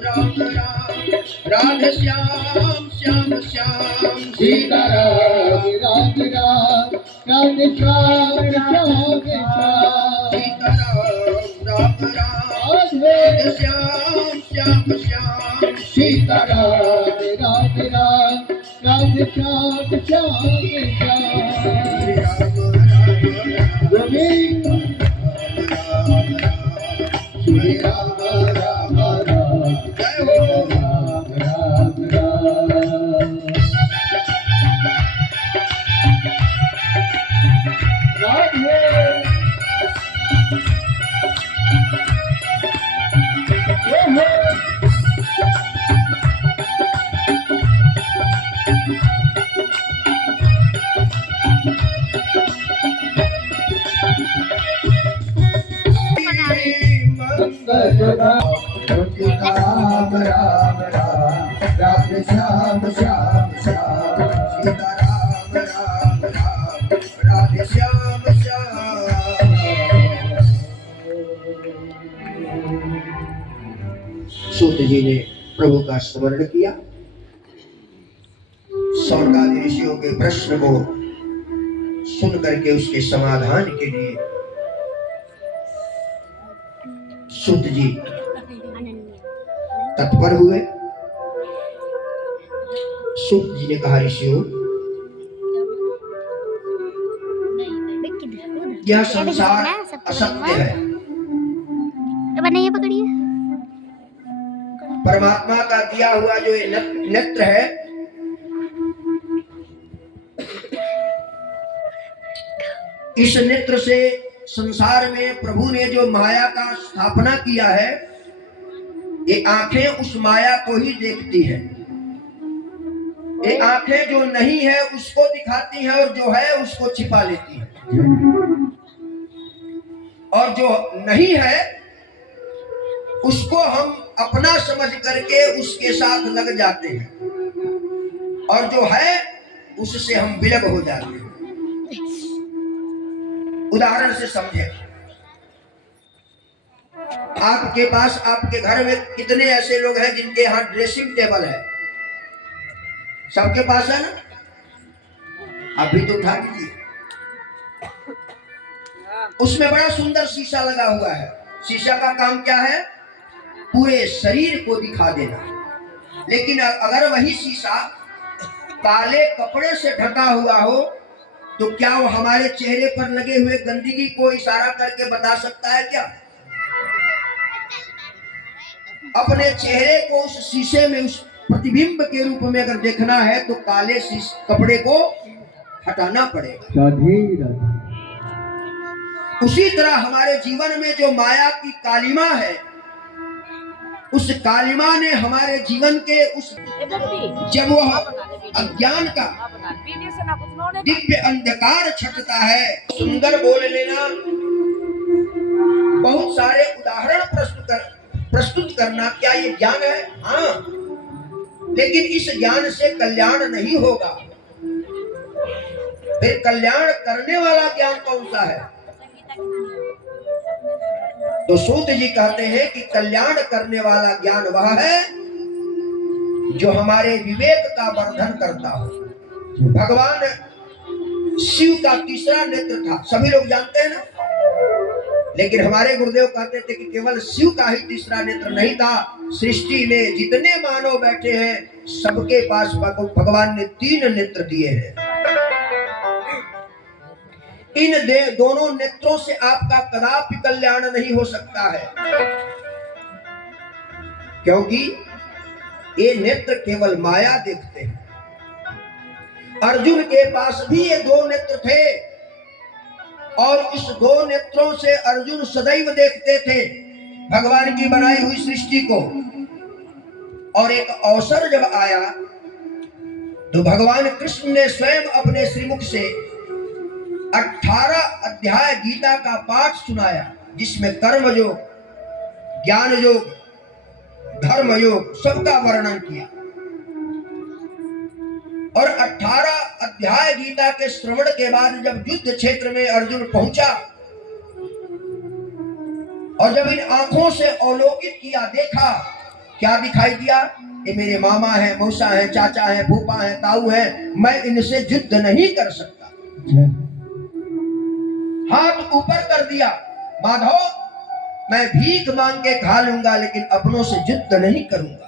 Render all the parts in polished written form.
राम राम राधे श्याम श्याम श्याम सीताराम राम राम राधे श्याम श्याम श्याम सीताराम राम राम राधे श्याम श्याम श्याम सीताराम राम राम राधे श्याम श्याम श्याम राम राम गोविंद श्री राम राम राम जय हो राम राम राम राधे राम राम राम राधे श्याम श्याम श्याम सीताराम राम राम राधे श्याम श्याम सूत जी ने प्रभु का स्मरण किया। सौनकादि ऋषियों के प्रश्न को सुन करके उसके समाधान के लिए सूत जी तत्पर हुए। सूत जी ने कहा, ऋषियों, यह संसार असत्य है। परमात्मा का दिया हुआ जो ये नेत्र है, इस नेत्र से संसार में प्रभु ने जो माया का स्थापना किया है, ये आंखें उस माया को ही देखती है। ये आंखें जो नहीं है उसको दिखाती हैं और जो है उसको छिपा लेती है, और जो नहीं है उसको हम अपना समझ करके उसके साथ लग जाते हैं, और जो है उससे हम विलग हो जाते हैं। उदाहरण से समझे, आपके पास आपके घर में कितने ऐसे लोग हैं जिनके यहाँ ड्रेसिंग टेबल है? सबके पास है ना? अभी तो उठा लीजिए। उसमें बड़ा सुंदर शीशा लगा हुआ है। शीशा का काम क्या है? पूरे शरीर को दिखा देना। लेकिन अगर वही शीशा काले कपड़े से ढका हुआ हो तो क्या वो हमारे चेहरे पर लगे हुए गंदगी को इशारा करके बता सकता है क्या? अपने चेहरे को उस शीशे में उस प्रतिबिंब के रूप में अगर देखना है तो काले कपड़े को हटाना पड़ेगा। उसी तरह हमारे जीवन में जो माया की कालिमा है, उस कालिमा ने हमारे जीवन के उस जब वह अज्ञान का दिव्य अंधकार छटता है, सुंदर बोल लेना, बहुत सारे उदाहरण प्रस्तुत करना, क्या ये ज्ञान है? हाँ, लेकिन इस ज्ञान से कल्याण नहीं होगा। फिर कल्याण करने वाला ज्ञान कौन सा है? तो सूत जी कहते हैं कि कल्याण करने वाला ज्ञान वह है जो हमारे विवेक का वर्धन करता हो। भगवान शिव का तीसरा नेत्र था, सभी लोग जानते हैं ना। लेकिन हमारे गुरुदेव कहते थे कि केवल शिव का ही तीसरा नेत्र नहीं था, सृष्टि में जितने मानव बैठे हैं सबके पास भगवान ने 3 नेत्र दिए हैं। इन दोनों नेत्रों से आपका कदापि कल्याण नहीं हो सकता है, क्योंकि ये नेत्र केवल माया देखते हैं। अर्जुन के पास भी ये 2 नेत्र थे, और इस 2 नेत्रों से अर्जुन सदैव देखते थे भगवान की बनाई हुई सृष्टि को। और एक अवसर जब आया तो भगवान कृष्ण ने स्वयं अपने श्रीमुख से 18 अध्याय गीता का पाठ सुनाया, जिसमें कर्म योग, ज्ञान योग, धर्म योग सबका वर्णन किया। और 18 अध्याय गीता के श्रवण के बाद जब युद्ध क्षेत्र में अर्जुन पहुंचा और जब इन आंखों से अवलोकित किया, देखा, क्या दिखाई दिया? ये मेरे मामा है, मौसा है, चाचा है, फूफा है, ताऊ है, मैं इनसे युद्ध नहीं कर सकता। हाथ ऊपर कर दिया, माधव मैं भीख मांग के खा लूंगा लेकिन अपनों से युद्ध नहीं करूंगा।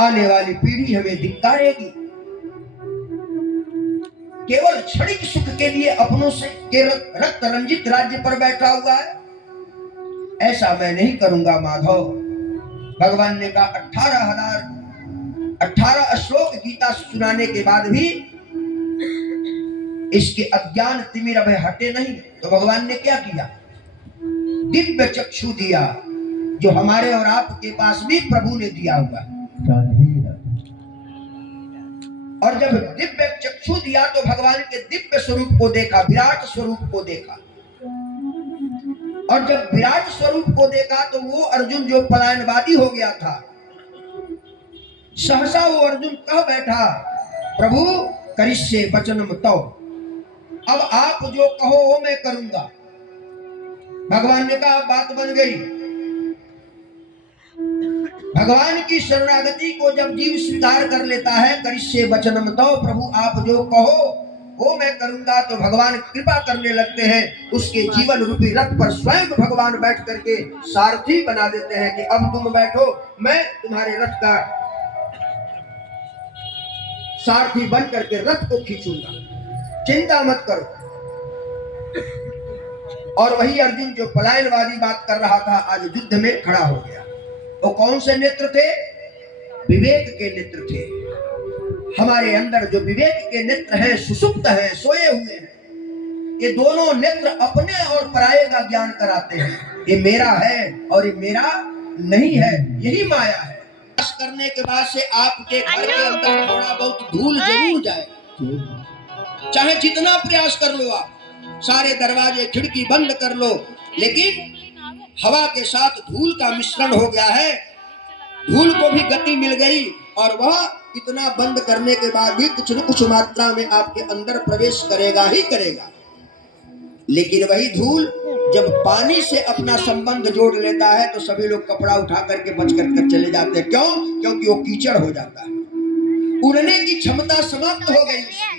आने वाली पीढ़ी हमें धिक्कारेगी। केवल क्षणिक सुख के लिए अपनों से के रक्त रंजित राज्य पर बैठा हुआ है, ऐसा मैं नहीं करूंगा माधव। भगवान ने कहा 18 श्लोक गीता सुनाने के बाद भी इसके अज्ञान तिमिर अभय हटे नहीं। तो भगवान ने क्या किया? दिव्य चक्षु दिया, जो हमारे और आपके पास भी प्रभु ने दिया हुआ। और जब दिव्य चक्षु दिया तो भगवान के दिव्य स्वरूप को देखा, विराट स्वरूप को देखा। और जब विराट स्वरूप को देखा तो वो अर्जुन जो पलायनवादी हो गया था, सहसा वो अर्जुन कह बैठा, प्रभु करिष्ये वचनम तव, अब आप जो कहो वो मैं करूंगा। भगवान ने कहा बात बन गई। भगवान की शरणागति को जब जीव स्वीकार कर लेता है, करिष्ये वचनम तव, प्रभु आप जो कहो वो मैं करूंगा, तो भगवान कृपा करने लगते हैं। उसके जीवन रूपी रथ पर स्वयं भगवान बैठ करके सारथी बना देते हैं कि अब तुम बैठो, मैं तुम्हारे रथ का सारथी बन करके रथ को खींचूंगा, चिंता मत करो। और वही अर्जुन जो पलायनवादी बात कर रहा था आज युद्ध में खड़ा हो गया। वो कौन से नेत्र थे? विवेक के नेत्र थे। हमारे अंदर जो विवेक के नेत्र हैं, सुसुप्त हैं, सोए हुए हैं, ये दोनों नेत्र अपने और पराये का ज्ञान कराते हैं। ये मेरा है और ये मेरा नहीं है, यही माया है। प्रयास करने के बाद से आपके घर के अंदर थोड़ा बहुत धूल जरूर जाए, चाहे जितना प्रयास कर लो आप, सारे दरवाजे खिड़की बंद कर लो, लेकिन हवा के साथ धूल का मिश्रण हो गया है, धूल को भी गति मिल गई और वह इतना बंद करने के बाद भी कुछ न कुछ मात्रा में आपके अंदर प्रवेश करेगा ही करेगा। लेकिन वही धूल जब पानी से अपना संबंध जोड़ लेता है तो सभी लोग कपड़ा उठा करके बच कर चले जाते हैं। क्यों? क्योंकि वो कीचड़ हो जाता है, उड़ने की क्षमता समाप्त हो गई उसकी।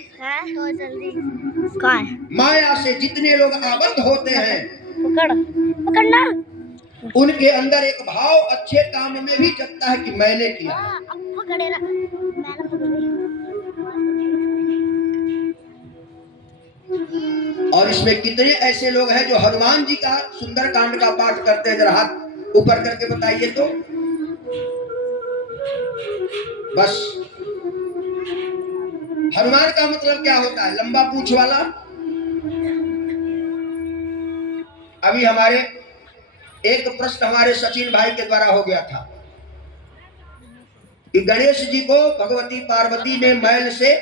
माया से जितने लोग आबद्ध होते हैं, पकड़ना, उनके अंदर एक भाव अच्छे काम में भी जगता है कि मैंने किया। और इसमें कितने ऐसे लोग हैं जो हनुमान जी का सुंदर कांड का पाठ करते हैं? जरा हाथ ऊपर करके बताइए तो। बस हनुमान का मतलब क्या होता है? लंबा पूंछ वाला। अभी हमारे एक प्रश्न हमारे सचिन भाई के द्वारा हो गया था कि गणेश जी को भगवती पार्वती ने मैल से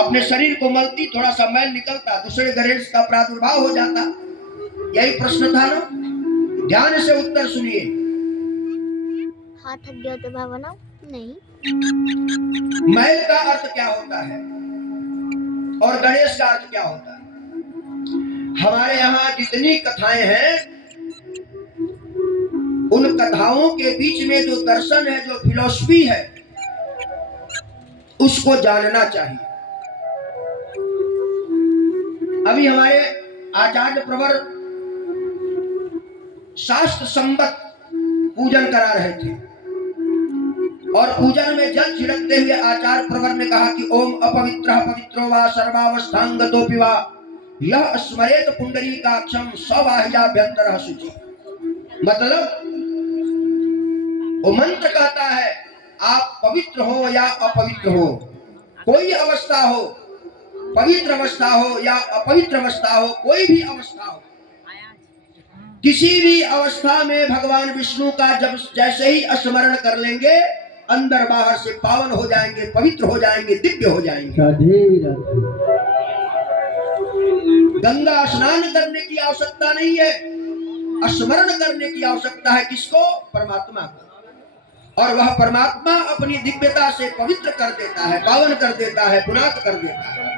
अपने शरीर को मलती, थोड़ा सा मैल निकलता, दूसरे गणेश का प्रादुर्भाव हो जाता। यही प्रश्न था ना? ध्यान से उत्तर सुनिए। हाथ थक गया तो भावना नहीं। मैल का अर्थ क्या होता है और गणेश का अर्थ क्या होता है? हमारे यहाँ जितनी कथाएं हैं, उन कथाओं के बीच में जो दर्शन है, जो फिलॉसफी है, उसको जानना चाहिए। अभी हमारे आचार्य प्रवर शास्त्र संबत पूजन करा रहे थे और पूजन में जल छिड़कते हुए आचार्य प्रवर ने कहा कि ओम अपवित्रः पवित्रो वा सर्वावस्थांगतोऽपि वा यह स्मरेत पुंडरीकाक्षं सबाह्याभ्यंतरः शुचि। मतलब वो मंत्र कहता है आप पवित्र हो या अपवित्र हो, कोई अवस्था हो, पवित्र अवस्था हो या अपवित्र अवस्था हो, कोई भी अवस्था हो, किसी भी अवस्था में भगवान विष्णु का जब जैसे ही स्मरण कर लेंगे, अंदर बाहर से पावन हो जाएंगे, पवित्र हो जाएंगे, दिव्य हो जाएंगे। गंगा स्नान करने की आवश्यकता नहीं है, स्मरण करने की आवश्यकता है। किसको? परमात्मा को। और वह परमात्मा अपनी दिव्यता से पवित्र कर देता है, पावन कर देता है, पुनात कर देता है।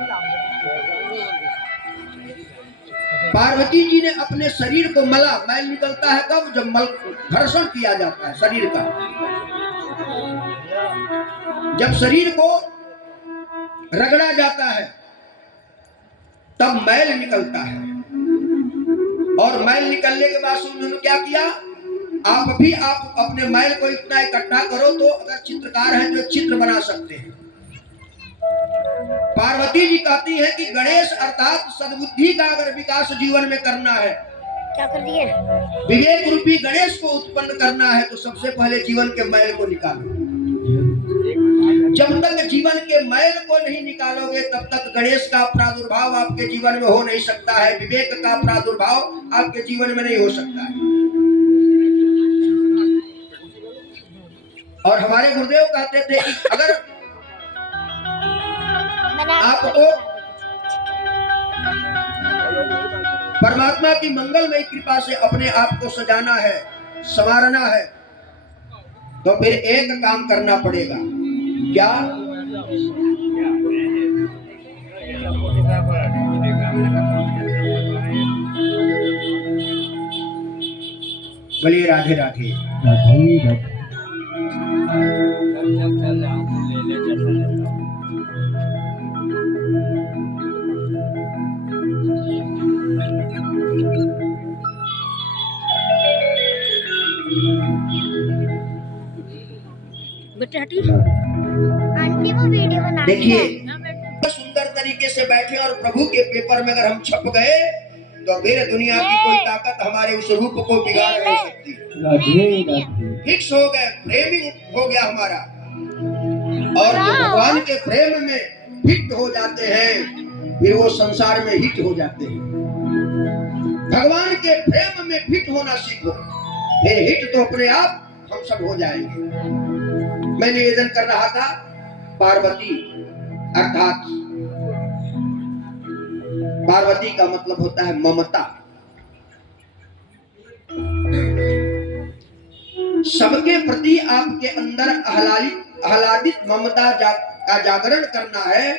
पार्वती जी ने अपने शरीर को मला, मैल निकलता है कब? जब मल घर्षण किया जाता है शरीर का। जब शरीर को रगड़ा जाता है तब मैल निकलता है। और मैल निकलने के बाद उन्होंने क्या किया? आप अपने मैल को इतना इकट्ठा करो तो अगर चित्रकार हैं तो चित्र बना सकते हैं। पार्वती जी कहती है कि गणेश अर्थात सद्बुद्धि का अगर विकास जीवन में करना है, क्या कर दिए? विवेक रूपी गणेश को उत्पन्न करना है तो सबसे पहले जीवन के मैल को निकालो। जब तक जीवन के मैल को नहीं निकालोगे तब तक गणेश का प्रादुर्भाव आपके जीवन में हो नहीं सकता है, विवेक का प्रादुर्भाव आपके जीवन में नहीं हो सकता है। और हमारे गुरुदेव कहते थे कि अगर आपको परमात्मा की मंगलमय कृपा से अपने आप को सजाना है, संवारना है, तो फिर एक काम करना पड़ेगा। क्या? बोलिए राधे राधे। आंटी वो वीडियो बना देखिए सुंदर तरीके से बैठे और प्रभु के पेपर में अगर हम छप गए तो फिर दुनिया की कोई ताकत हमारे उस रूप को बिगाड़ नहीं सकती। फिक्स हो गए, फ्रेमिंग हो गया हमारा। और जो भगवान के फ्रेम में फिट हो जाते हैं फिर वो संसार में हिट हो जाते हैं। भगवान के फ्रेम में फिट होना सीखो, फिर हिट तो अपने आप हम सब हो जाएंगे। मैं निवेदन कर रहा था, पार्वती अर्थात पार्वती का मतलब होता है ममता। सबके प्रति आपके अंदर आह्लादित ममता का जागरण करना है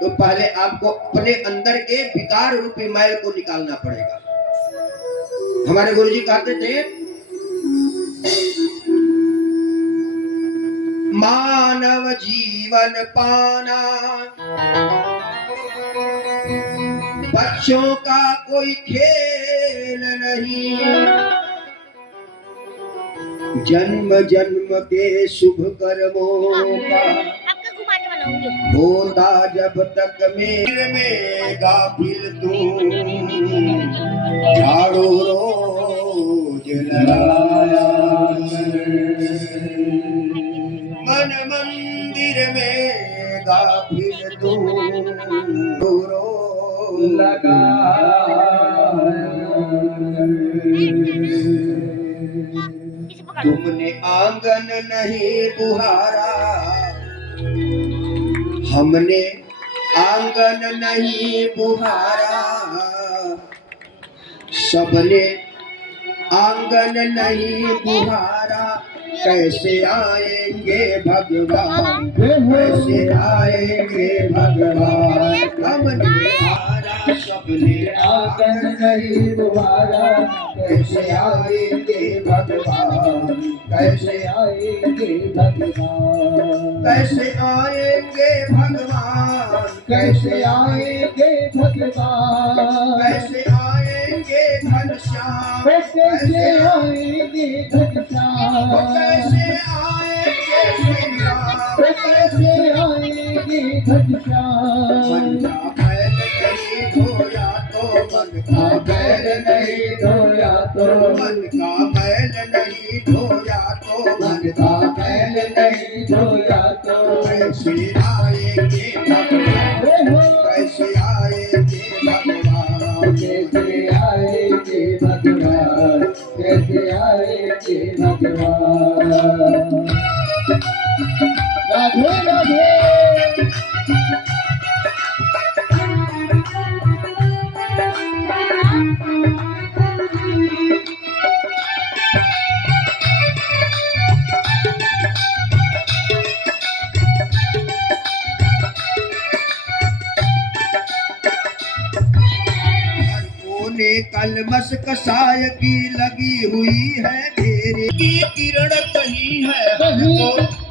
तो पहले आपको अपने अंदर के विकार रूपी मैल को निकालना पड़ेगा। हमारे गुरुजी कहते थे, मानव जीवन पाना बच्चों का कोई खेल नहीं, जन्म जन्म के शुभ कर्मों का होता जब तक मेरे में गाफिल तू झाड़ू रोज लगाया, मन मंदिर में गाफिल तू रोज लगाया। तुमने आंगन नहीं बुहारा, हमने आंगन नहीं बुहारा, सबने आंगन नहीं बुहारा, कैसे आएंगे भगवान, कैसे आएंगे भगवान। हमने बुहारा, सबने आंगन नहीं बुहारा, कैसे आएंगे भगवान, कैसे आएंगे भगवान, कैसे आएंगे भगवान, कैसे आएंगे भगवान, कैसे आएंगे घनश्याम, कैसे आएंगे घनश्याम, कैसे आएंगे श्री राम, कैसे आएंगे घनश्याम। मन का बैल नहीं धोया तो, मन का बैल नहीं धोया तो, मन का बैल नहीं धोया तो, मन का बैल नहीं धोया तो, कैसे आएंगे भगवान, कैसे आएंगे भगवान, कैसे आएंगे भगवान, कैसे आएंगे भगवान। राधे राधे। अपने कलमस कसाय की लगी हुई है ढेरी की किरण कहीं है हर को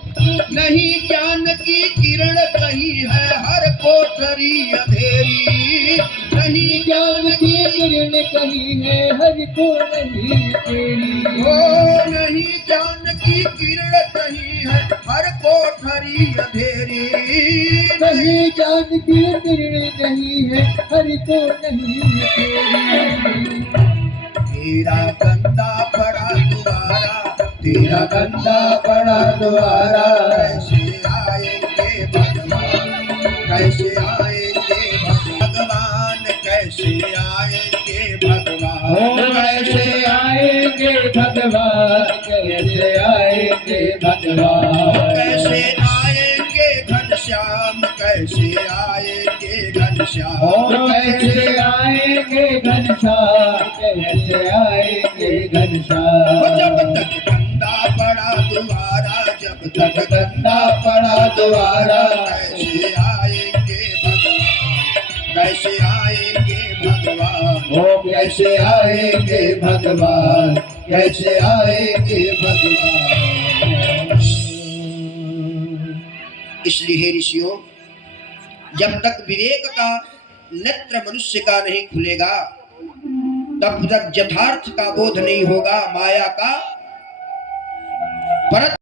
नहीं ज्ञान की किरण कहीं है हर कोठरी अंधेरी नहीं ज्ञान की किरण कहीं है हर को नहीं तेरी ओ नहीं ज्ञान की किरण कहीं है हर कोठरी अंधेरी कहीं ज्ञान की किरण नहीं है हर को नहीं तेरी तेरा गंदा पड़ा द्वारा तेरा गंदा पड़ा द्वारा कैसे आएंगे भगवान कैसे आएंगे भगवान कैसे आएंगे भगवान कैसे आएंगे भगवान कैसे आएंगे भगवान कैसे आएंगे घनश्याम कैसे आएंगे घनश्याम कैसे आएंगे घनश्याम कैसे आएंगे घनश्याम जब तक गंदा पड़ा द्वारा जब तक गंदा पड़ा द्वारा कैसे आएंगे भगवान कैसे आएंगे भगवान ओ कैसे आएंगे भगवान कैसे आएंगे भगवान इसलिए हे ऋषियों जब तक विवेक का नेत्र मनुष्य का नहीं खुलेगा तब तक यथार्थ का बोध नहीं होगा माया का परत